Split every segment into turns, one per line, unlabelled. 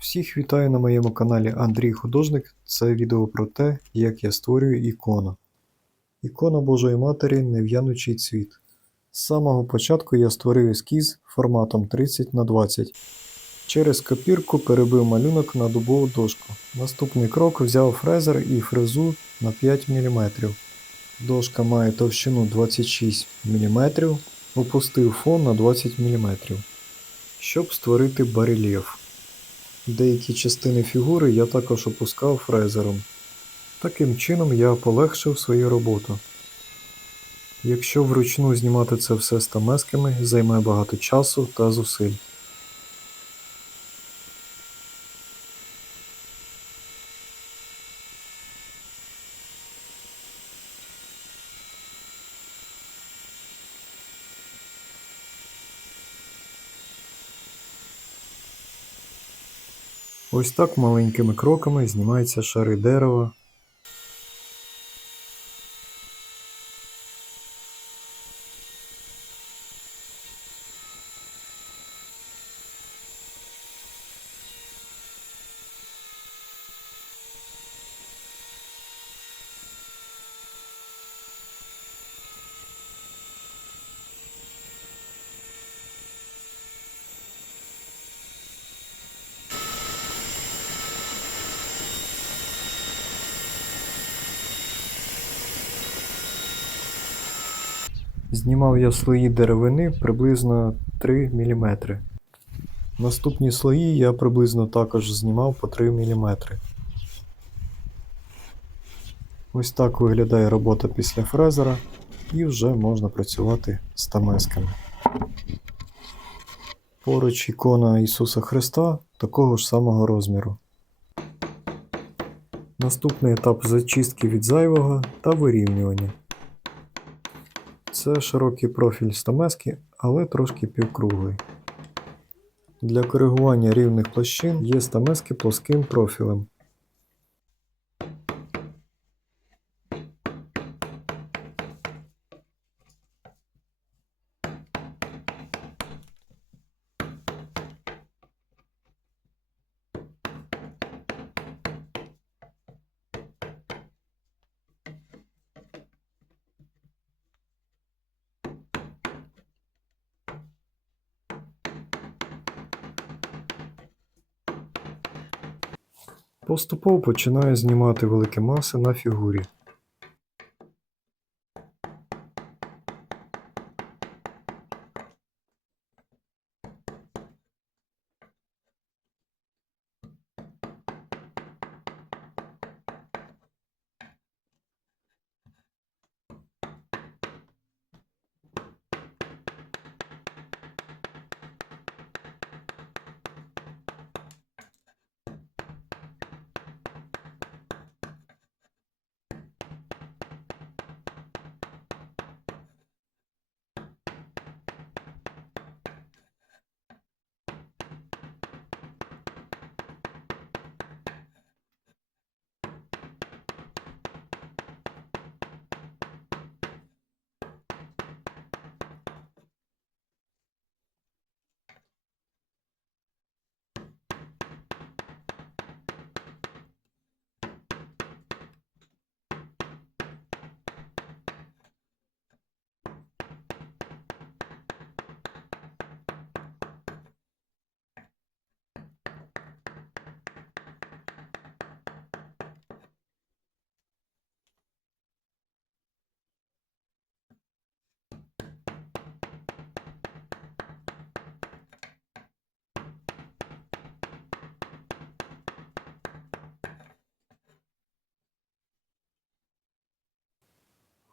Всіх вітаю на моєму каналі Андрій Художник. Це відео про те, як я створюю ікону. Ікона Божої Матері Нев'янучий цвіт. З самого початку я створив ескіз форматом 30 на 20. Через копірку перебив малюнок на дубову дошку. Наступний крок взяв фрезер і фрезу на 5 мм. Дошка має товщину 26 мм, опустив фон на 20 мм, щоб створити барельєф. Деякі частини фігури я також опускав фрезером. Таким чином я полегшив свою роботу. Якщо вручну знімати це все стамесками, займе багато часу та зусиль. Ось так маленькими кроками знімаються шари дерева. Знімав я слої деревини приблизно 3 мм. Наступні слої я приблизно також знімав по 3 мм. Ось так виглядає робота після фрезера, і вже можна працювати з тамесками. Поруч ікона Ісуса Христа такого ж самого розміру. Наступний етап зачистки від зайвого та вирівнювання. Це широкий профіль стамески, але трошки півкруглий. Для коригування рівних площин є стамески плоским профілем. Поступово починаю знімати великі маси на фігурі.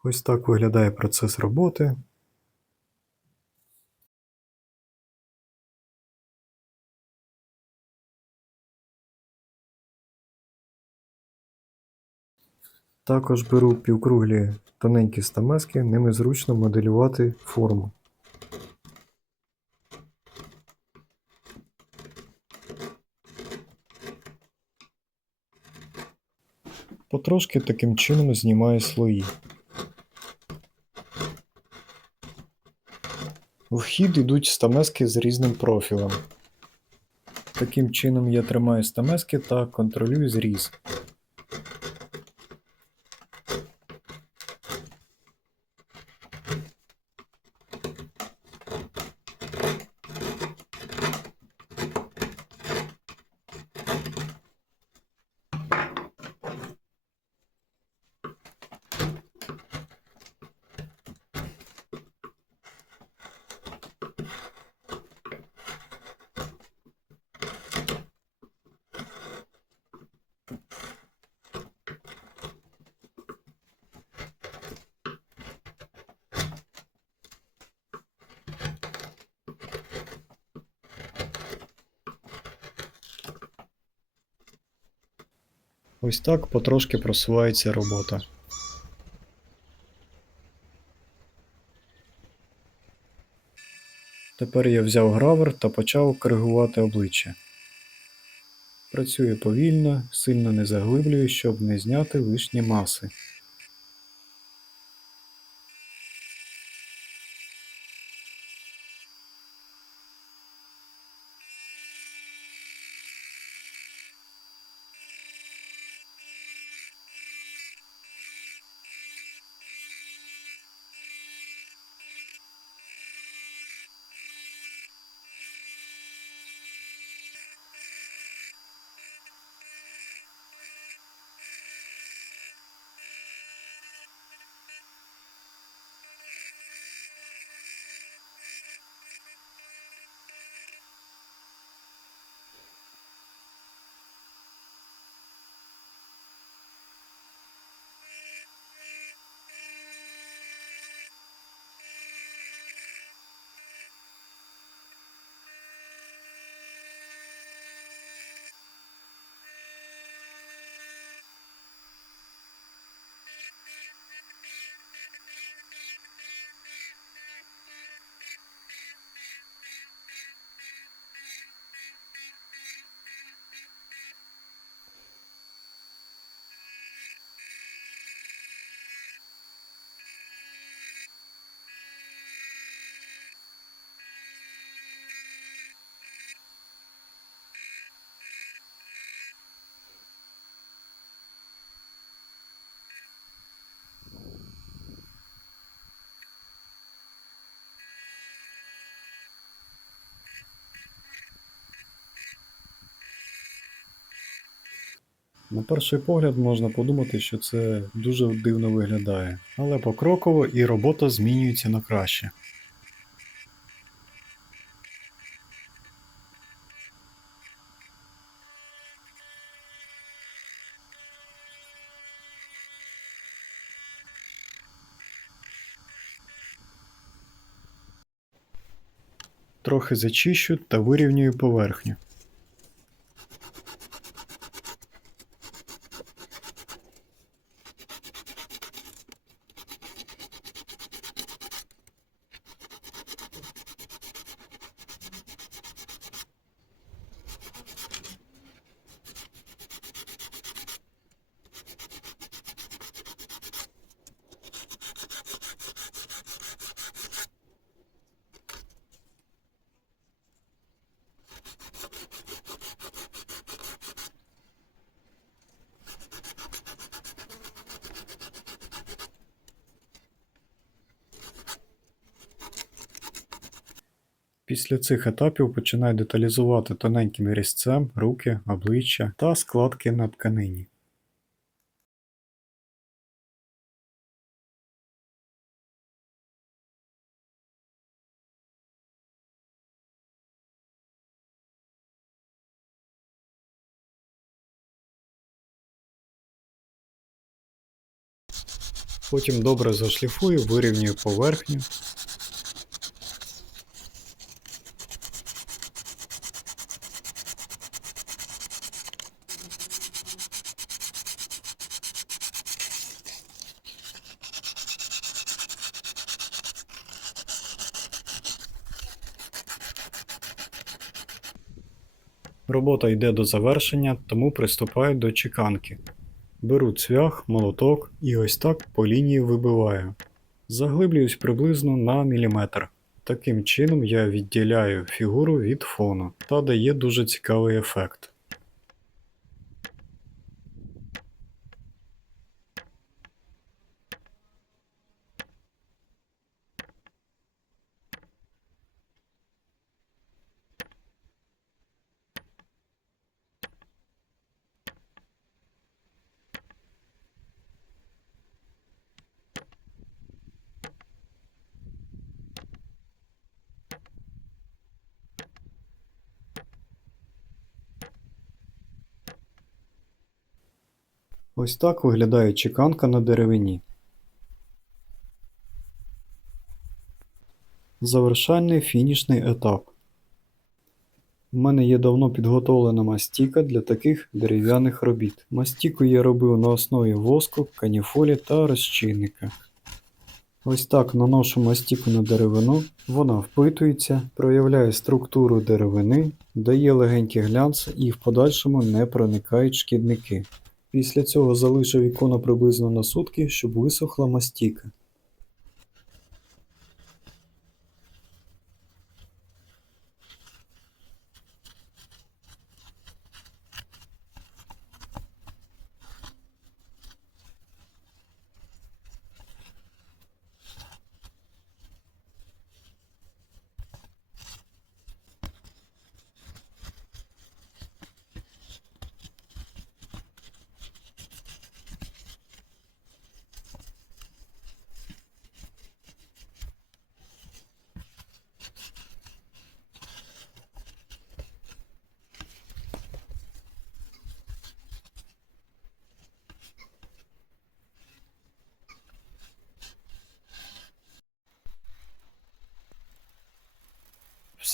Ось так виглядає процес роботи. Також беру півкруглі тоненькі стамески, ними зручно моделювати форму. Потрошки таким чином знімаю слої. В вхід йдуть стамески з різним профілем. Таким чином я тримаю стамески та контролюю зріз. Ось так потрошки просувається робота. Тепер я взяв гравер та почав коригувати обличчя. Працюю повільно, сильно не заглиблюю, щоб не зняти лишні маси. На перший погляд можна подумати, що це дуже дивно виглядає, але покроково і робота змінюється на краще. Трохи зачищу та вирівнюю поверхню. Після цих етапів починаю деталізувати тоненьким різцем руки, обличчя та складки на тканині. Потім добре зашліфую, вирівнюю поверхню. Робота йде до завершення, тому приступаю до чеканки. Беру цвях, молоток і ось так по лінії вибиваю. Заглиблююсь приблизно на міліметр. Таким чином я відділяю фігуру від фону та дає дуже цікавий ефект. Ось так виглядає чеканка на деревині. Завершальний фінішний етап. У мене є давно підготовлена мастіка для таких дерев'яних робіт. Мастіку я робив на основі воску, каніфолі та розчинника. Ось так наношу мастіку на деревину, вона впитується, проявляє структуру деревини, дає легенький глянц і в подальшому не проникають шкідники. Після цього залишив ікону приблизно на сутки, щоб висохла мастіка.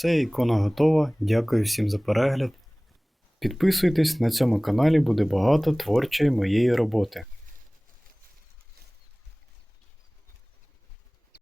Все, ікона готова. Дякую всім за перегляд. Підписуйтесь, на цьому каналі буде багато творчої моєї роботи.